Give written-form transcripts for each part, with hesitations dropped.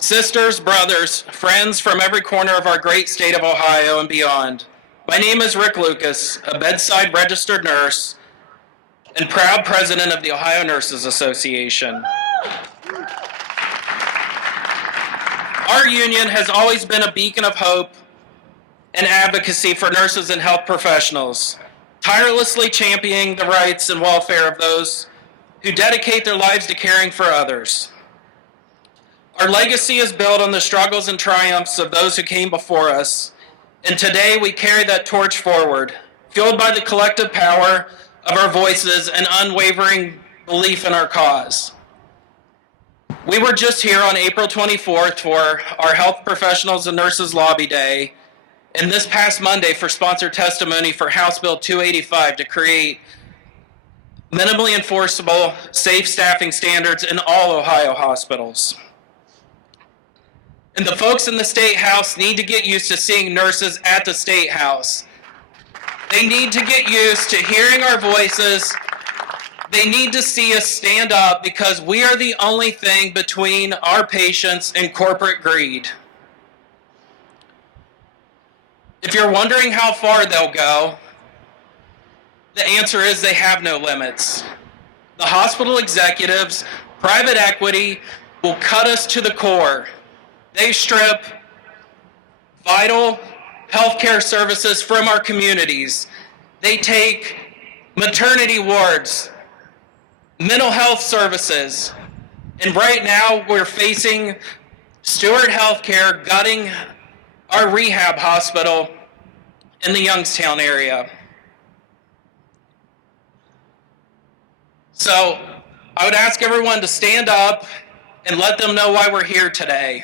Sisters, brothers, friends from every corner of our great state of Ohio and beyond, my name is Rick Lucas, a bedside registered nurse and proud president of the Ohio Nurses Association. Our union has always been a beacon of hope and advocacy for nurses and health professionals, tirelessly championing the rights and welfare of those who dedicate their lives to caring for others. Our legacy is built on the struggles and triumphs of those who came before us, and today we carry that torch forward, fueled by the collective power of our voices and unwavering belief in our cause. We were just here on April 24th for our Health Professionals and Nurses Lobby Day, and this past Monday for sponsored testimony for House Bill 285 to create minimally enforceable, safe staffing standards in all Ohio hospitals. And the folks in the State House need to get used to seeing nurses at the State House. They need to get used to hearing our voices. They need to see us stand up because we are the only thing between our patients and corporate greed. If you're wondering how far they'll go, the answer is they have no limits. The hospital executives, private equity, will cut us to the core. They strip vital healthcare services from our communities. They take maternity wards, mental health services, and right now we're facing Stewart Healthcare gutting our rehab hospital in the Youngstown area. So I would ask everyone to stand up and let them know why we're here today.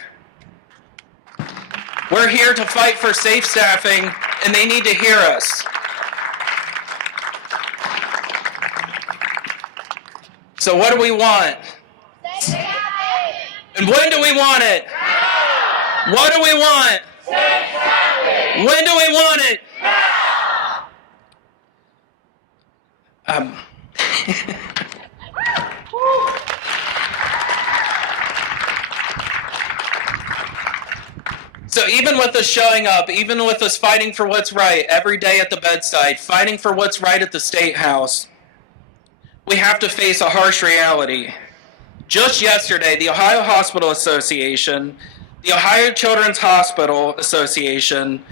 We're here to fight for safe staffing, and they need to hear us. So what do we want? Safe staffing. And when do we want it? Now. What do we want? Safe staffing. When do we want it? Now. So even with us showing up, even with us fighting for what's right every day at the bedside, fighting for what's right at the State House, we have to face a harsh reality. Just yesterday, the Ohio Hospital Association, the Ohio Children's Hospital Association,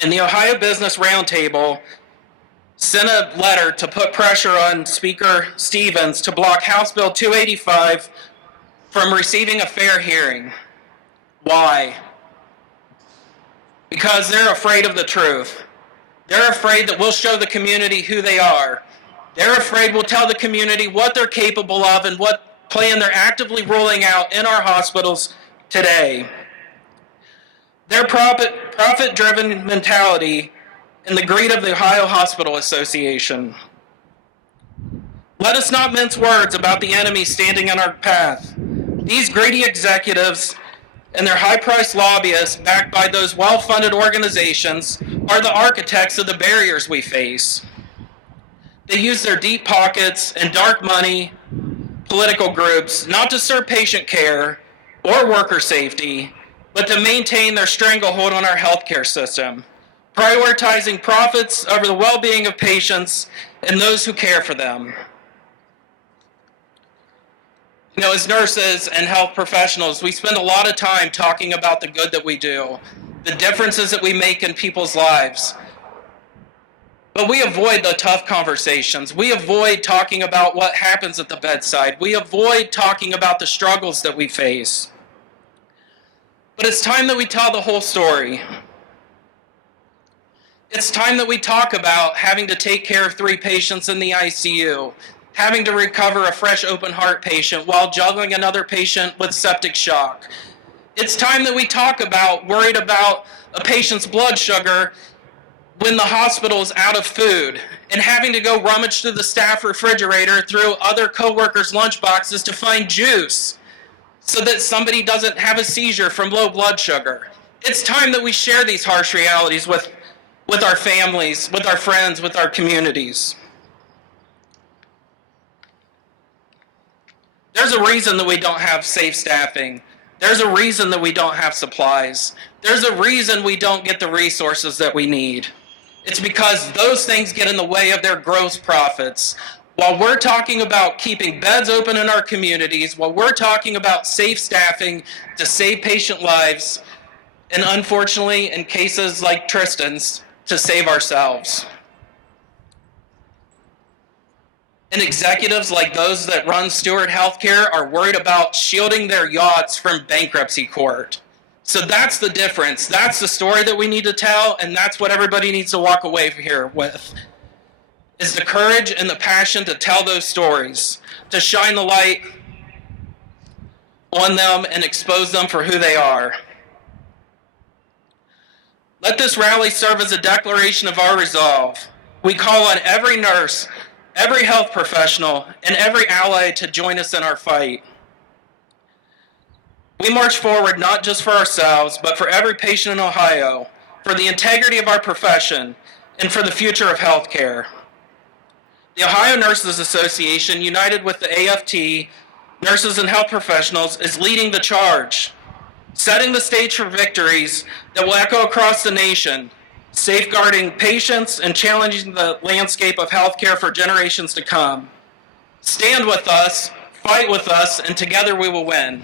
and the Ohio Business Roundtable sent a letter to put pressure on Speaker Stevens to block House Bill 285 from receiving a fair hearing. Why? Because they're afraid of the truth. They're afraid that we'll show the community who they are. They're afraid we'll tell the community what they're capable of and what plan they're actively rolling out in our hospitals today. Their profit-driven mentality and the greed of the Ohio Hospital Association. Let us not mince words about the enemy standing in our path. These greedy executives and their high-priced lobbyists, backed by those well-funded organizations, are the architects of the barriers we face. They use their deep pockets and dark money political groups not to serve patient care or worker safety, but to maintain their stranglehold on our healthcare system, prioritizing profits over the well-being of patients and those who care for them. You know, as nurses and health professionals, we spend a lot of time talking about the good that we do, the differences that we make in people's lives. But we avoid the tough conversations. We avoid talking about what happens at the bedside. We avoid talking about the struggles that we face. But it's time that we tell the whole story. It's time that we talk about having to take care of 3 patients in the ICU, having to recover a fresh open heart patient while juggling another patient with septic shock. It's time that we talk about worried about a patient's blood sugar when the hospital is out of food and having to go rummage through the staff refrigerator through other coworkers' lunch boxes to find juice so that somebody doesn't have a seizure from low blood sugar. It's time that we share these harsh realities with our families, with our friends, with our communities. There's a reason that we don't have safe staffing. There's a reason that we don't have supplies. There's a reason we don't get the resources that we need. It's because those things get in the way of their gross profits. While we're talking about keeping beds open in our communities, while we're talking about safe staffing to save patient lives, and unfortunately, in cases like Tristan's, to save ourselves. And executives like those that run Stewart Healthcare are worried about shielding their yachts from bankruptcy court. So that's the difference. That's the story that we need to tell, and that's what everybody needs to walk away from here with, is the courage and the passion to tell those stories, to shine the light on them and expose them for who they are. Let this rally serve as a declaration of our resolve. We call on every nurse, every health professional, and every ally to join us in our fight. We march forward not just for ourselves, but for every patient in Ohio, for the integrity of our profession, and for the future of healthcare. The Ohio Nurses Association, united with the AFT, nurses and health professionals, is leading the charge, setting the stage for victories that will echo across the nation, safeguarding patients and challenging the landscape of healthcare for generations to come. Stand with us, fight with us, and together we will win.